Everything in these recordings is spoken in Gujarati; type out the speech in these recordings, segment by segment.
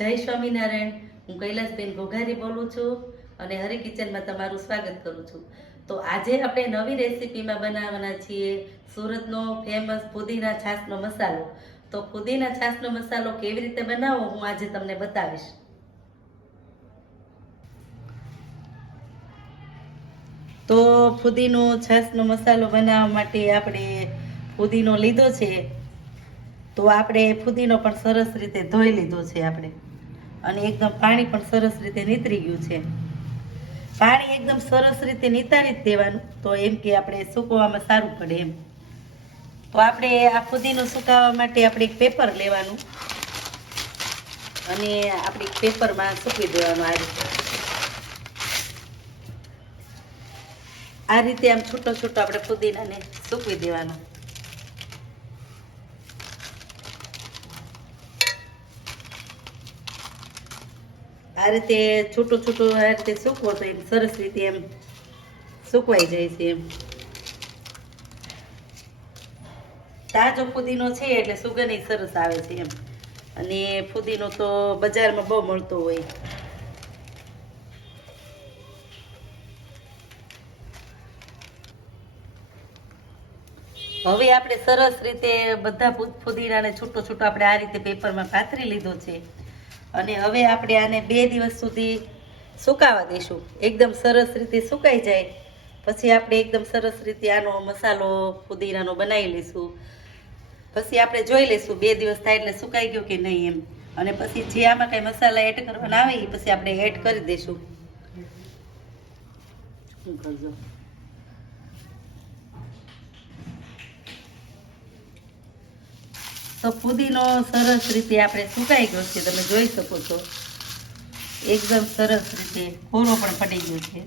જય સ્વામિનારાયણ. હું કૈલાસબેન ઘોઘારી બોલું છું અને હરી કિચનમાં તમારું સ્વાગત કરું છું. તો આજે આપણે નવી રેસીપીમાં બનાવવાના છીએ સુરતનો ફેમસ પુદીના છાશનો મસાલો. તો પુદીના છાશનો મસાલો કેવી રીતે બનાવવો હું આજે તમને બતાવીશ. તો ફુદીનો છાશનો મસાલો બનાવવા માટે આપણે ફુદીનો લીધો છે. તો આપણે ફુદીનો પણ સરસ રીતે ધોઈ લીધો છે આપણે. અને એકદમ પાણી પણ સરસ રીતે નીતરી ગયું છે. પાણી એકદમ સરસ રીતે નીતારી જ દેવાનું. તો એમ કે આપણે સૂકવવામાં સારું પડે એમ. તો આપણે આ ફુદીનું સુકાવવા માટે આપણે એક પેપર લેવાનું. અને આપણે પેપરમાં સૂકવી દેવાનું આ રીતે. આ રીતે આમ છૂટો છૂટો આપણે ફુદીનાને સૂકવી દેવાનો. આ રીતે છૂટું છૂટું આ રીતે સૂકવો તો એમ સરસ રીતે એમ સુકવાઈ જાય છે એમ. તાજો ફુદીનો છે એટલે સુગંધ સરસ આવે છે એમ. અને ફુદીનો તો બજારમાં બહુ મળતો હોય. હવે આપણે સરસ રીતે બધા ફુદીનાને છૂટો છૂટો આપણે આ રીતે પેપરમાં પાથરી લીધો છે. અને હવે આપણે આને બે દિવસ સુધી સુકાવા દઈશું. એકદમ સરસ રીતે સુકાઈ જાય. પછી આપણે એકદમ સરસ રીતે આનો મસાલો ફુદીનાનો બનાવી લઈશું. પછી આપણે જોઈ લઈશું બે દિવસ થાય એટલે સુકાઈ ગયો કે નહીં એમ. અને પછી જે આમાં કંઈ મસાલા એડ કરવાના આવે એ પછી આપણે એડ કરી દઈશું. શું કરજો તો ફુદીનો સરસ રીતે આપણે સુકાઈ ગયો છે, તમે જોઈ શકો છો. એકદમ સરસ રીતે કોરો પણ પડી ગયો છે.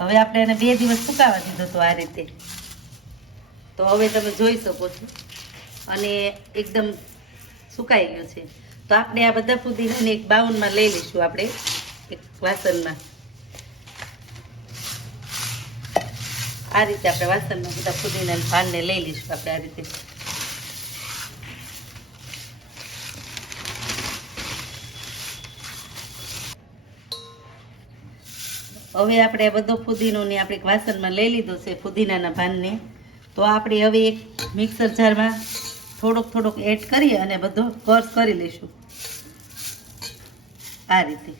હવે આપણે એને બે દિવસ સુકાવા દીધો હતો આ રીતે. તો હવે તમે જોઈ શકો છો. અને એકદમ સુકાઈ ગયો છે. તો આપણે આ બધા ફુદીનાને એક બાઉનમાં લઈ લઈશું આપણે, એક વાસણમાં. આ રીતે આપણે વાસણમાં બધા ફુદીના પાનને લઈ લઈશું આપણે આ રીતે. હવે આપણે બધો ફુદીનો ને આપણે વાસણમાં લઈ લીધો છે ફુદીનાના પાનને. તો આપણે હવે એક મિક્સર જારમાં થોડોક થોડોક એડ કરી અને બધો કર્સ કરી લઈશું. આ રીતે.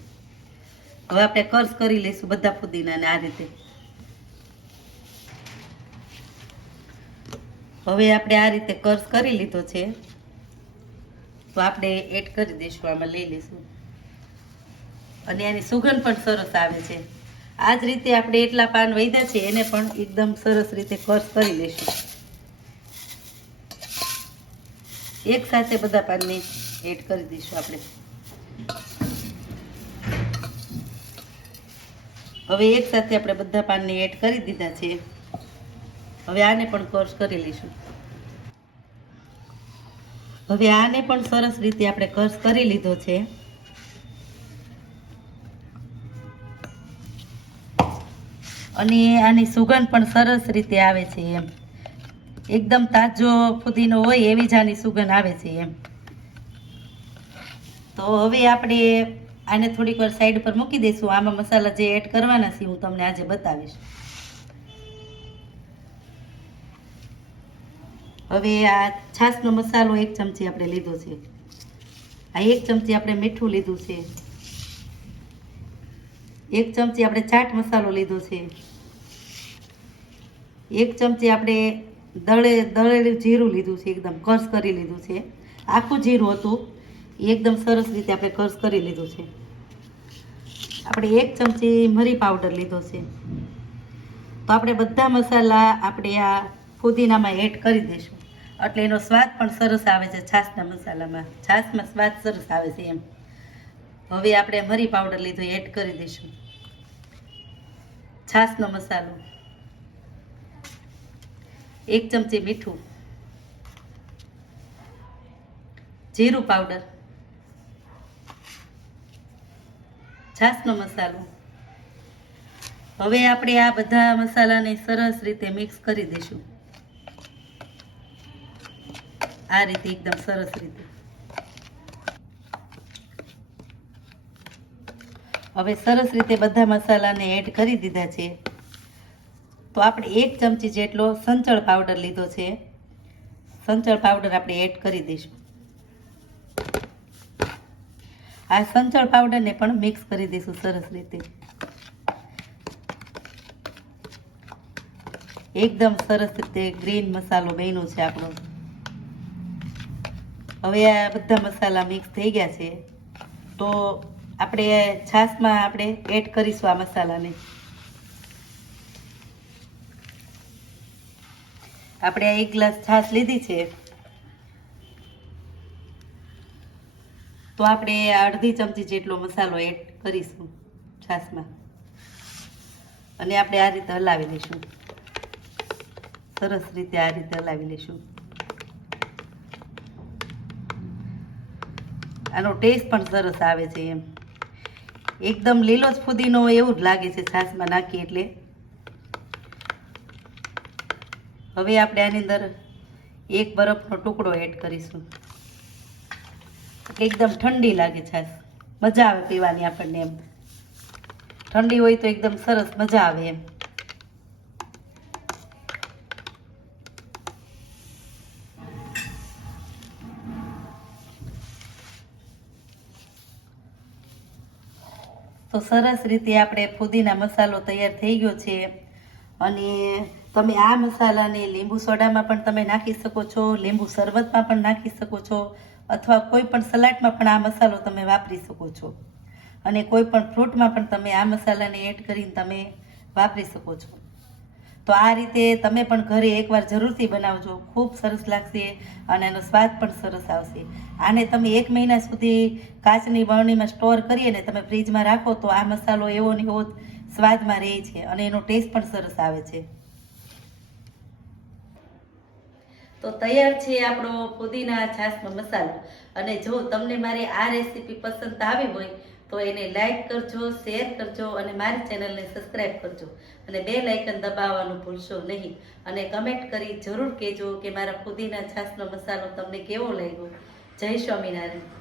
હવે આપણે કર્સ કરી લઈશું બધા ફુદીનાને આ રીતે. હવે આપણે આ રીતે કર્સ કરી લીધો છે. તો આપણે એડ કરી દઈશું, આમાં લઈ લઈશું. અને એની સુગંધ પણ સરસ આવે છે. આ જ રીતે આપણે એટલા પાન વૈદા છે એને પણ એકદમ સરસ રીતે કર્સ કરી લઈશું એક સાથે બધા પાનને એડ કરી દઈશું આપણે. હવે એક સાથે આપણે બધા પાનને એડ કરી દીધા છે. હવે આને પણ કર્સ કરી લઈશું. હવે આને પણ સરસ રીતે આપણે કર્સ કરી લીધો છે. અને આની સુગંધ પણ સરસ રીતે આવે છે એમ. એકદમ તાજો ફુદીનો હોય એવી જ આની સુગંધ આવે છે એમ. તો હવે આપણે આને થોડીક વાર સાઈડ પર મૂકી દઈશું. આમાં મસાલા જે એડ કરવાના છે, હું તમને આજે બતાવીશ. હવે આ છાશનો મસાલો એક ચમચી આપણે લીધો છે. આ એક ચમચી આપણે મીઠું લીધું છે. એક ચમચી આપણે ચાટ મસાલો લીધો છે. એક ચમચી આપણે દળે દળેલું જીરું લીધું છે, એકદમ કર્સ કરી લીધું છે. આખું જીરું હતું. એકદમ સરસ રીતે આપણે કર્સ કરી લીધું છે. આપણે એક ચમચી મરી પાવડર લીધો છે. તો આપણે બધા મસાલા આપણે આ ફુદીનામાં એડ કરી દઈશું. એટલે એનો સ્વાદ પણ સરસ આવે છે છાશના મસાલામાં. છાશમાં સ્વાદ સરસ આવે છે એમ. હવે આપણે મરી પાવડર લીધો એડ કરી દઈશું. છાશનો મસાલો. એક ચમચી મીઠું, જીરું પાવડર, છાશનો મસાલો. હવે આપણે આ બધા મસાલાને સરસ રીતે મિક્સ કરી દઈશું. આ રીતે એકદમ સરસ રીતે. હવે સરસ રીતે બધા મસાલાને એડ કરી દીધા છે. તો આપણે એક ચમચી જેટલો સંચળ પાવડર લીધો છે. સંચળ પાવડર આપણે એડ કરી દઈશું. આ સંચળ પાવડરને પણ મિક્સ કરી દઈશું સરસ રીતે. એકદમ સરસ રીતે ગ્રીન મસાલો બન્યો છે આપણો. હવે આ બધા મસાલા મિક્સ થઈ ગયા છે. તો આપણે છાશમાં આપણે એડ કરીશું આ મસાલાને. આપણે એક ગ્લાસ છાશ લીધી છે. તો આપણે અડધી ચમચી જેટલો મસાલો એડ કરીશું છાશમાં. અને આપણે આ રીતે હલાવી લઈશું. સરસ રીતે આ રીતે હલાવી લઈશું. આનો ટેસ્ટ પણ સરસ આવે છે એમ. એકદમ લીલો જ ફુદીનો એવું જ લાગે છે છાશમાં નાખીએ એટલે. હવે આપણે આની અંદર એક બરફનો ટુકડો એડ કરીશું. એકદમ ઠંડી લાગે છાશ મજા આવે પીવાની આપણને એમ. ઠંડી હોય તો એકદમ સરસ મજા આવે એમ. તો સરસ રીતે આપણે ફુદીના મસાલો તૈયાર થઈ ગયો છે. અને તમે આ મસાલાને લીંબુ સોડામાં પણ તમે નાખી શકો છો, લીંબુ શરબતમાં પણ નાખી શકો છો, અથવા કોઈ પણ સલાડમાં પણ આ મસાલો તમે વાપરી શકો છો. અને કોઈ પણ ફ્રૂટમાં પણ તમે આ મસાલાને એડ કરીને તમે વાપરી શકો છો. તો આ રીતે તમે પણ ઘરે એકવાર જરૂરથી બનાવજો. ખૂબ સરસ લાગશે અને એનો સ્વાદ પણ સરસ આવશે. આને તમે એક મહિના સુધી કાચની બરણીમાં સ્ટોર કરીએ ને તમે ફ્રીજમાં રાખો તો આ મસાલો એવો ને એવો સ્વાદમાં રહે છે અને એનો ટેસ્ટ પણ સરસ આવે છે. તો તૈયાર છે આપણો પુદીના છાશનો મસાલો. અને જો તમને મારી આ રેસીપી પસંદ આવી હોય, તો એને લાઈક કરજો શેર કરજો અને મારી ચેનલને સબસ્ક્રાઈબ કરજો. અને બે લાઇકન દબાવવાનું ભૂલશો નહીં. અને કમેન્ટ કરી જરૂર કહેજો કે મારા પુદીના છાશનો મસાલો તમને કેવો લાગ્યો? જય સ્વામિનારાયણ.